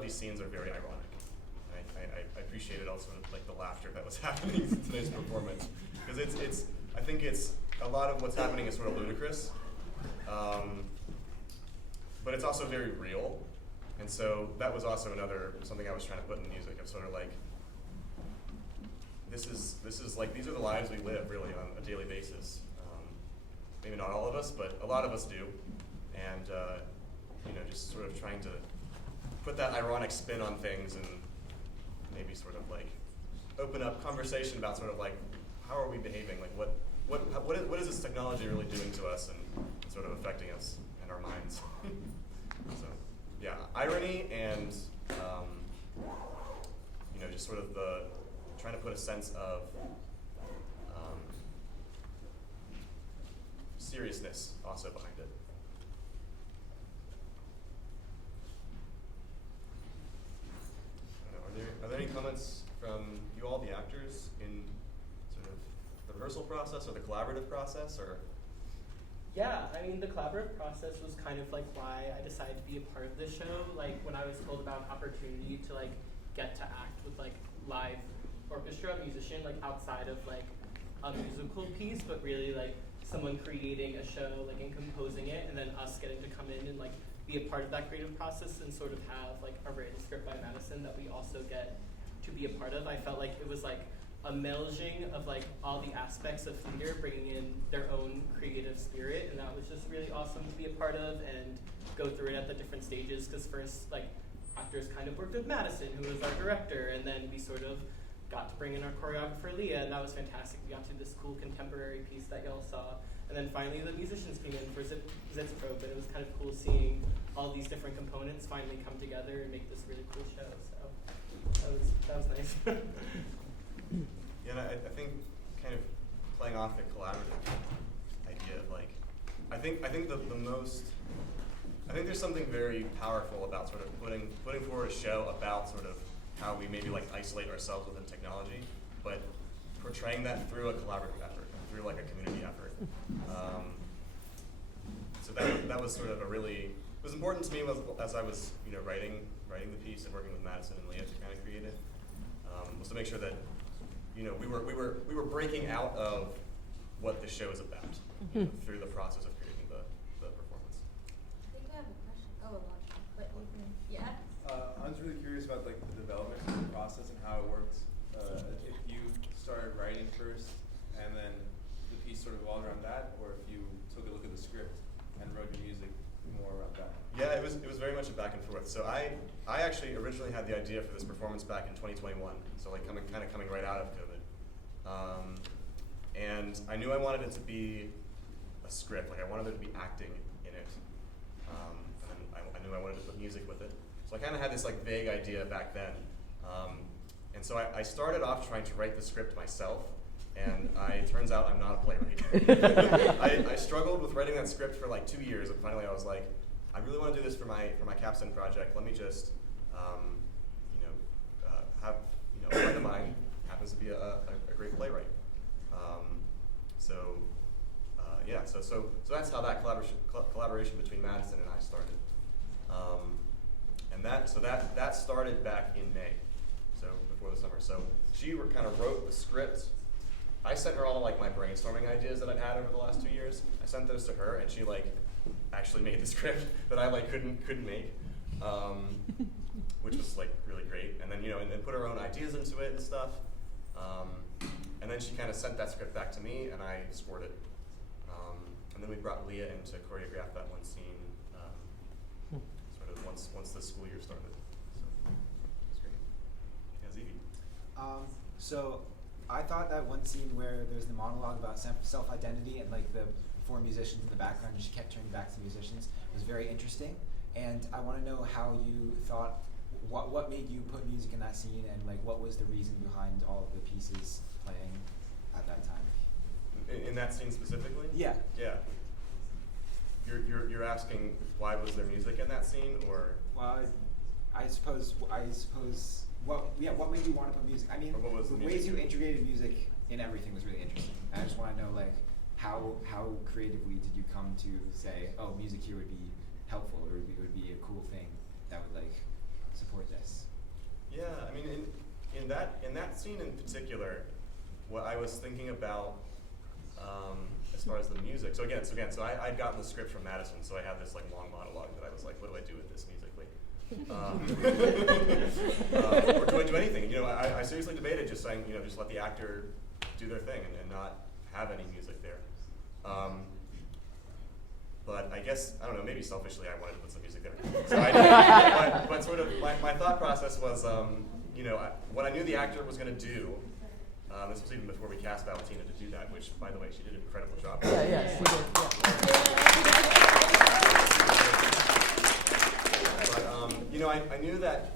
these scenes are very ironic. I appreciated also like the laughter that was happening in today's performance, because I think it's a lot of what's happening is sort of ludicrous, but it's also very real, and so that was also something I was trying to put in the music of sort of like this is like these are the lives we live really on a daily basis. Maybe not all of us, but a lot of us do, and just sort of trying to put that ironic spin on things and maybe sort of like open up conversation about sort of like how are we behaving, like what is this technology really doing to us and sort of affecting us and our minds? So, yeah, irony and just sort of the trying to put a sense of seriousness also behind it. I don't know, are there any comments from you all, the actors, in sort of the rehearsal process or the collaborative process, or? Yeah, I mean, the collaborative process was kind of like why I decided to be a part of this show. Like, when I was told about opportunity to like get to act with like live orchestra musician, like outside of like a musical piece, but really like someone creating a show, like, and composing it, and then us getting to come in and like be a part of that creative process and sort of have like a written script by Madison that we also get to be a part of. I felt like it was like a melding of like all the aspects of theater, bringing in their own creative spirit, and that was just really awesome to be a part of and go through it at the different stages. Because first, like, actors kind of worked with Madison, who was our director, and then we sort of got to bring in our choreographer Leah, and that was fantastic. We got to this cool contemporary piece that y'all saw, and then finally the musicians came in for VIII Probe, and it was kind of cool seeing all these different components finally come together and make this really cool show. So that was nice. Yeah, and I think kind of playing off the collaborative idea of like, I think there's something very powerful about sort of putting forward a show about sort of how we maybe like isolate ourselves within technology, but portraying that through a collaborative effort, through like a community effort. So that was sort of it was important to me as I was writing the piece and working with Madison and Leah to kind of create it, was to make sure that we were breaking out of what the show is about through the process of creating the performance. I think I have a question. Oh, a question. But you can, yeah. I was really curious about like the development of the process and how it works. If you started writing first and then the piece sort of evolved around that, or if you took a look at the script and wrote your music more around that. Yeah, it was very much a back and forth. So I actually originally had the idea for this performance back in 2021. So like coming right out of COVID, and I knew I wanted it to be a script. Like I wanted there to be acting in it, and then I knew I wanted to put music with it. So I kind of had this like vague idea back then, and so I started off trying to write the script myself. And it turns out I'm not a playwright. I struggled with writing that script for like 2 years, and finally I was like, I really want to do this for my capstone project. Let me just, have a friend of mine happens to be a great playwright. So that's how that collaboration between Madison and I started. And that started back in May, so before the summer. So she kind of wrote the script. I sent her all like my brainstorming ideas that I'd had over the last 2 years. I sent those to her, and she like actually made the script that I like couldn't make, which was like really great. And then and then put her own ideas into it and stuff. And then she kind of sent that script back to me, and I scored it. And then we brought Leah in to choreograph that one scene, sort of once the school year started. So it was great. Yeah, Ziggy. So I thought that one scene where there's the monologue about self-identity and like the four musicians in the background, and she kept turning back to musicians, was very interesting. And I want to know how you thought, what made you put music in that scene, and like what was the reason behind all of the pieces playing at that time? In that scene specifically? Yeah. Yeah. You're asking why was there music in that scene, or? Well, I suppose. What made you want to put music? I mean, the ways you integrated music in everything was really interesting. I just want to know, like, how creatively did you come to say, oh, music here would be helpful, or it would be a cool thing that would like support this? Yeah, I mean, in that scene in particular, what I was thinking about as far as the music. So I'd gotten the script from Madison, so I had this like long monologue that I was like, what do I do with this musically? Or do I do anything? I seriously debated just saying, just let the actor do their thing and not have any music there. But I guess, I don't know, maybe selfishly I wanted to put some music there. So I did, but sort of my thought process was, what I knew the actor was going to do This was even before we cast Valentina to do that, which, by the way, she did an incredible job. Yeah, she did. But I knew that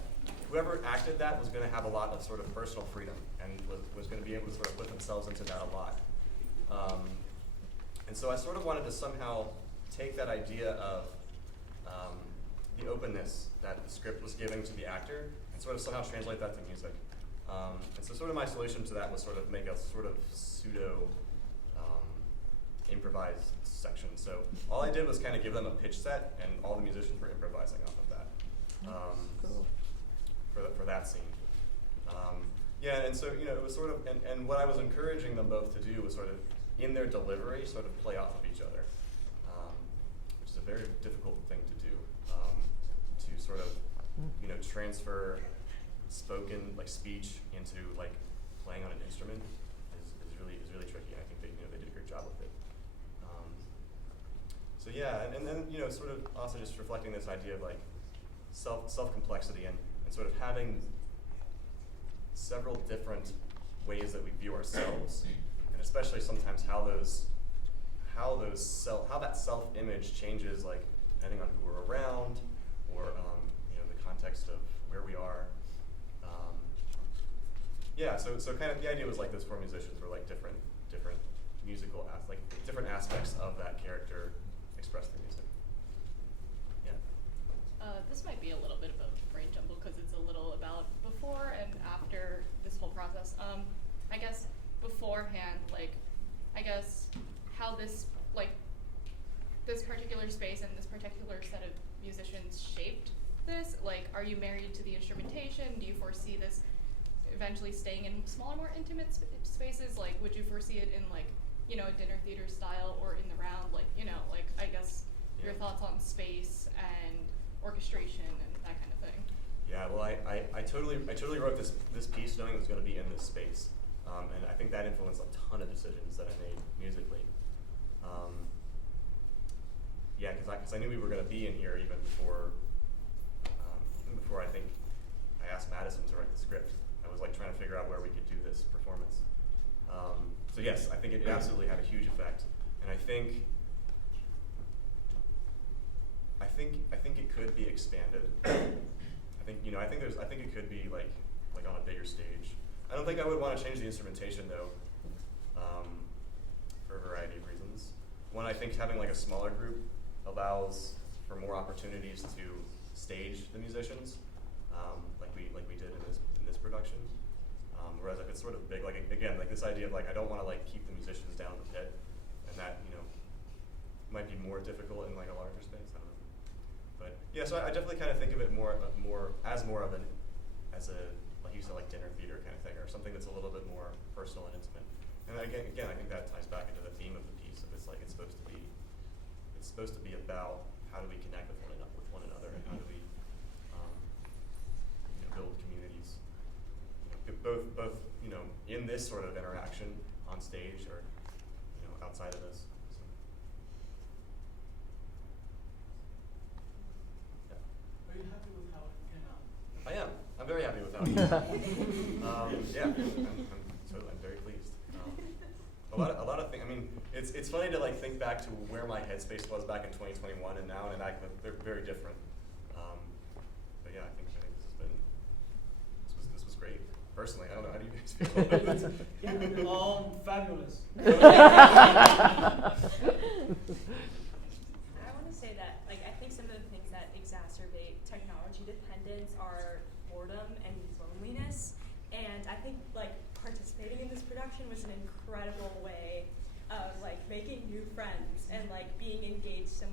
whoever acted that was going to have a lot of sort of personal freedom and was going to be able to sort of put themselves into that a lot. And so I sort of wanted to somehow take that idea of the openness that the script was giving to the actor and sort of somehow translate that to music. And so sort of my solution to that was sort of make a sort of pseudo improvised section. So all I did was kind of give them a pitch set, and all the musicians were improvising off of that Cool. for that scene. And so it was sort of, and what I was encouraging them both to do was sort of in their delivery sort of play off of each other, which is a very difficult thing to do, to sort of transfer spoken speech into playing on an instrument is really tricky. I think they did a great job with it. And then sort of also just reflecting this idea of self complexity and sort of having several different ways that we view ourselves, and especially sometimes how that self image changes depending on who we're around or the context of where we are. So kind of the idea was those four musicians were different musical different aspects of that character expressed through music. Yeah. This might be a little bit of a brain jumble because it's a little about before and after this whole process. I guess beforehand, I guess how this this particular space and this particular set of musicians shaped this. Are you married to the instrumentation? Do you foresee this eventually staying in smaller, more intimate spaces? Would you foresee it in a dinner theater style or in the round? I guess your thoughts on space and orchestration and that kind of thing. Yeah, well, I totally wrote this piece knowing it was going to be in this space, and I think that influenced a ton of decisions that I made musically. Because I knew we were going to be in here even before I think I asked Madison to write the script. I was trying to figure out where we could do this performance. So yes, I think it absolutely had a huge effect, and I think it could be expanded. I think it could be on a bigger stage. I don't think I would want to change the instrumentation though, for a variety of reasons. One, I think having a smaller group allows for more opportunities to stage the musicians, like we did in this production. Whereas if it's sort of big, this idea of I don't want to keep the musicians down in the pit, and that might be more difficult in a larger space. I don't know. But yeah, so I definitely kind of think of it more of an as a like you said dinner theater kind of thing, or something that's a little bit more personal and intimate. And again, I think that ties back into the theme of the piece. Of it's supposed to be about how do we connect with one another, and how do we build communities, both in this sort of interaction on stage or outside of this. So, yeah. Are you happy with how it came out? I am. I'm very happy with how it came out. I'm very pleased. A lot of things. I mean, it's funny to think back to where my headspace was back in 2021 and now, and they're very different. But yeah, I think this was great. Personally, I don't know, how do you guys feel about this? Fabulous. I want to say that, I think some of the things that exacerbate technology dependence are boredom and loneliness. And I think, participating in this production was an incredible way of, making new friends and, being engaged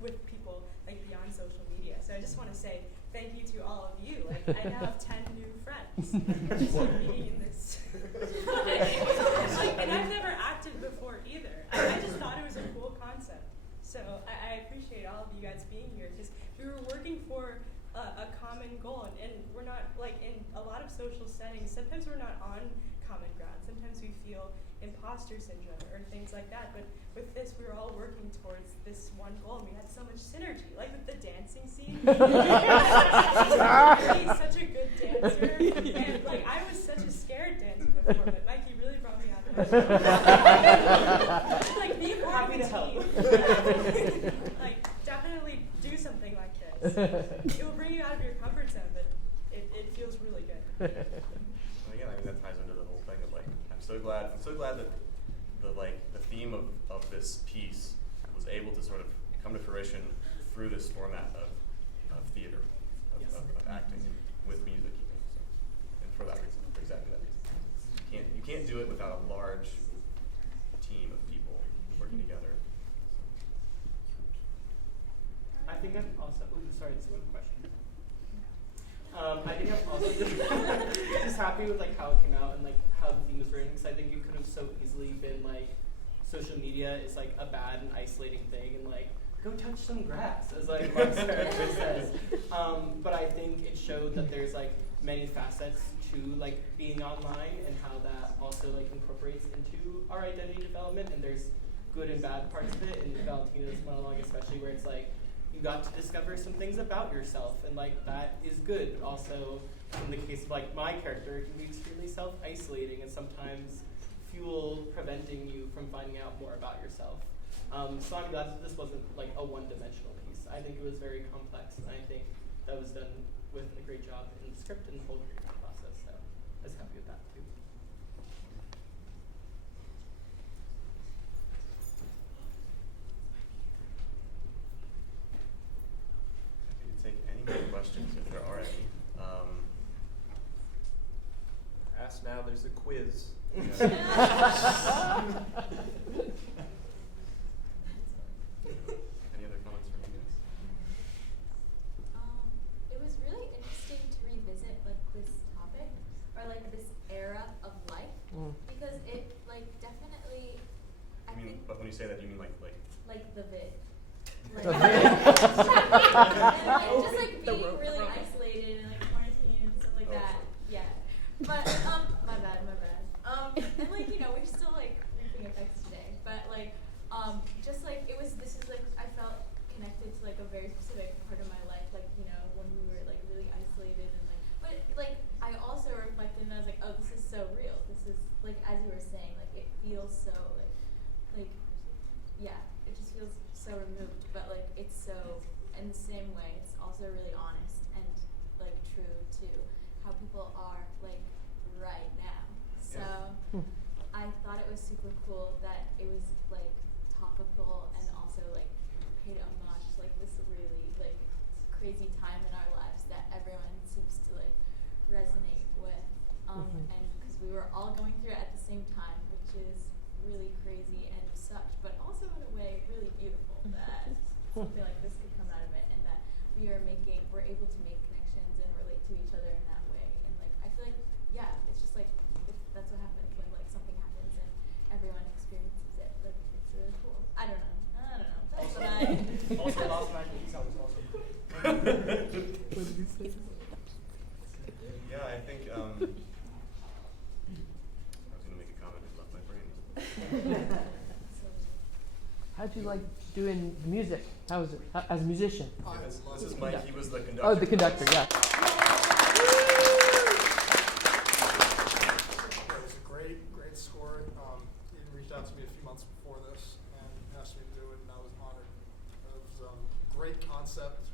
with people, beyond social media. So I just want to say thank you to all of you. I now have 10 new friends. Just being in this. And I've never acted before either. I just thought it was a cool concept. So I appreciate all of you guys being here, because we were working for a common goal, and we're not, in a lot of social settings, sometimes we're not on common ground. Sometimes we feel imposter syndrome or things like that, but with this, we were all working towards this one goal, and we had so much synergy, with the dancing scene. He's such a good dancer, and I was such a scared dancer before, but Mikey really Like, be part Happy of to the help. team. Like, definitely do something like this. It will bring you out of your comfort zone, but it feels really good. And again, I mean that ties into the whole thing of like I'm so glad that the theme of this piece was able to sort of come to fruition through this format of theater, of acting with music. So, and for that reason, for exactly that reason. You can't do it without a large team of people working together. I think I'm also, sorry, it's one question. I think I'm also just happy with like how it came out and like how the theme was written, because I think it could have so easily been like social media is like a bad and isolating thing, and like go touch some grass, as like Mark's character says. But I think it showed that there's like many facets to like being online and how that also like incorporates into our identity development, and there's good and bad parts of it. In Valentina's monologue especially, where it's like you got to discover some things about yourself, and like that is good. But also, in the case of like my character, it can be extremely self-isolating and sometimes fuel preventing you from finding out more about yourself. So I'm glad that this wasn't like a one-dimensional piece. I think it was very complex, and I think that was done with a great job in the script and the whole creative process. So I was happy with that too. Happy to take any more questions if there are any. Ask now, there's a quiz. Any other comments from you guys? It was really interesting to revisit like this topic or like this era of life because it like definitely. But when you say that, do you mean like the VIII. The Like, VIII. and like just like being really isolated and like quarantined and stuff like that. Yeah. But my bad. And like, you know, we're still like reaping effects today. But like just like this is like I felt connected to like a very specific part of my life, like, you know, when we were like really isolated and like but like I also reflected and I was like, oh, this is so real. This is like, as you were saying, like it feels so like yeah, it just feels so removed, but like it's so in the same way it's also really honest and like true to how people are like right now. So I thought it was super cool that it was like topical and also like paid homage to like this really like crazy time in our lives that everyone seems to like resonate with. And because we were all going through it at the same time, which is really crazy and such, but also in a way really beautiful that something like this could come out of it, and that we're able to make connections and relate to each other in that way. And like I feel like it's just like that's what happens when like something happens and everyone experiences it. Like it's really cool. I don't know. That's what I Also, Lost Magic sounds awesome. Yeah, I think I was gonna make a comment and left my brain. How'd you like doing the music? How was it as a musician? This is Mike. He was the conductor. Oh, the conductor, yeah. It was a great score. He reached out to me a few months before this and asked me to do it, and I was honored. It was great concept,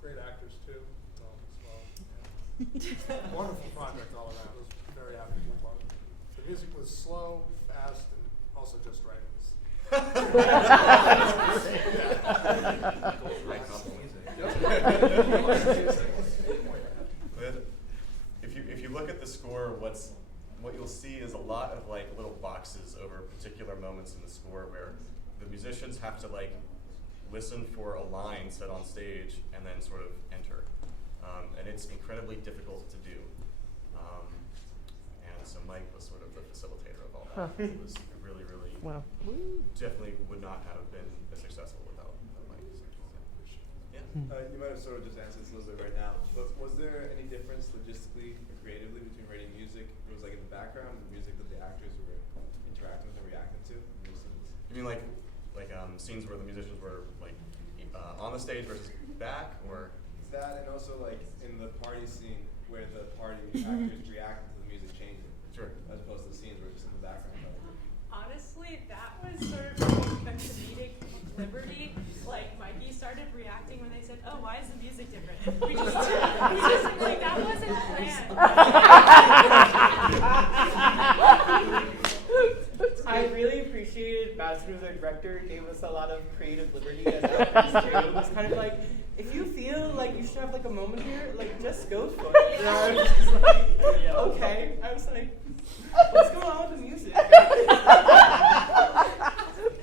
great actors too, as well. And wonderful project all around. I was very happy to be part of it. The music was slow, fast, and also just right. If you look at the score, what you'll see is a lot of like little boxes over particular moments in the score where the musicians have to like listen for a line said on stage and then sort of enter, and it's incredibly difficult to do. And so Mike was sort of the facilitator of all that. It was really wow. definitely would not have been as successful without Mike. Yeah. You might have sort of just answered this a little bit right now, but was there any difference logistically or creatively between writing music? It was like in the background, and the music that the actors were interacting with and reacting to. You mean like scenes where the musicians were like on the stage versus back, or that, and also like in the party scene where the party actors reacted to the music changing. Sure. As opposed to the scenes where it's just in the background. different. We just like, that wasn't planned. I really appreciated Madison as our director gave us a lot of creative liberty as actors too. It was kind of like, if you feel like you should have like a moment here, like just go for it. And I was just like, okay. I was like, what's going on with the music?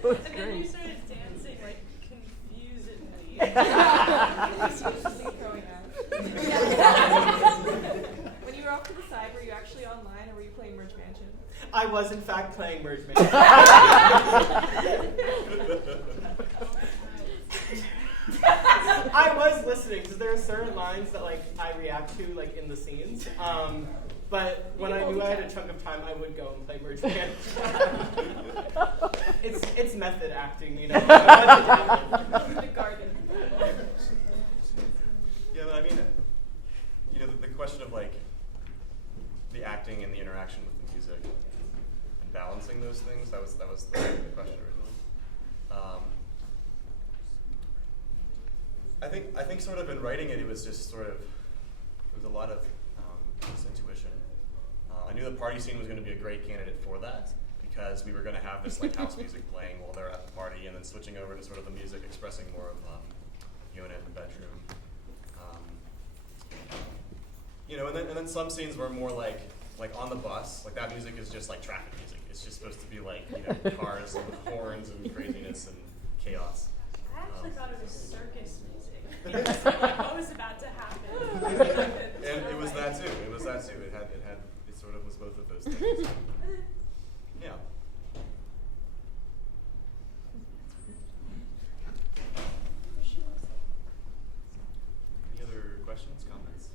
And then you started dancing like confusedly. Confusedly throwing out. When you were off to the side, were you actually online or were you playing Merge Mansion? I was in fact playing Merge Mansion. I was listening because there are certain lines that like I react to like in the scenes. But when I knew I had a chunk of time, I would go and play Merge Mansion. It's method acting, you know. The garden. Yeah, but I mean, you know, the question of like the acting and the interaction with the music and balancing those things, that was the question originally. I think sort of in writing it, it was just sort of, it was a lot of just intuition. I knew the party scene was going to be a great candidate for that because we were going to have this like house music playing while they're at the party, and then switching over to sort of the music expressing more of Yona in the bedroom. You know, and then some scenes were more like on the bus, like that music is just like traffic music. It's just supposed to be like, you know, cars and horns and craziness and chaos. I actually thought it was circus music. Because like, what was about to happen? And it was that too. It sort of was both of those things. Yeah. Any other questions, comments?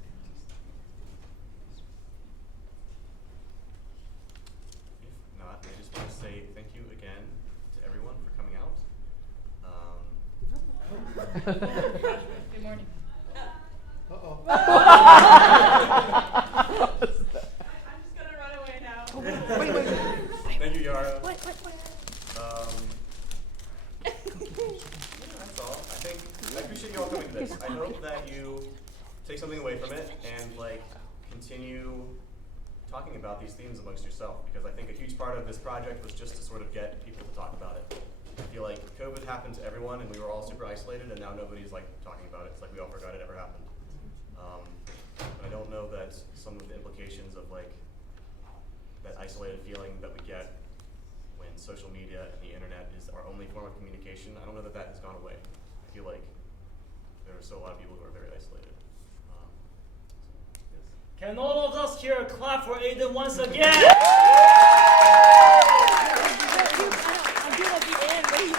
If not, I just want to say thank you again to everyone for coming out. Good morning. Uh-oh. I'm just gonna run away now. Wait. Thank you, Yara. What? That's all. I appreciate you all coming to this. I hope that you take something away from it and like continue talking about these themes amongst yourself, because I think a huge part of this project was just to sort of get people to talk about it. I feel like COVID happened to everyone and we were all super isolated, and now nobody's like talking about it. It's like we all forgot it ever happened. But I don't know that some of the implications of like that isolated feeling that we get when social media and the internet is our only form of communication, I don't know that that has gone away. I feel like there are still a lot of people who are very isolated. Yes. Can all of us here clap for Aidan once again? I'm doing at the end where he's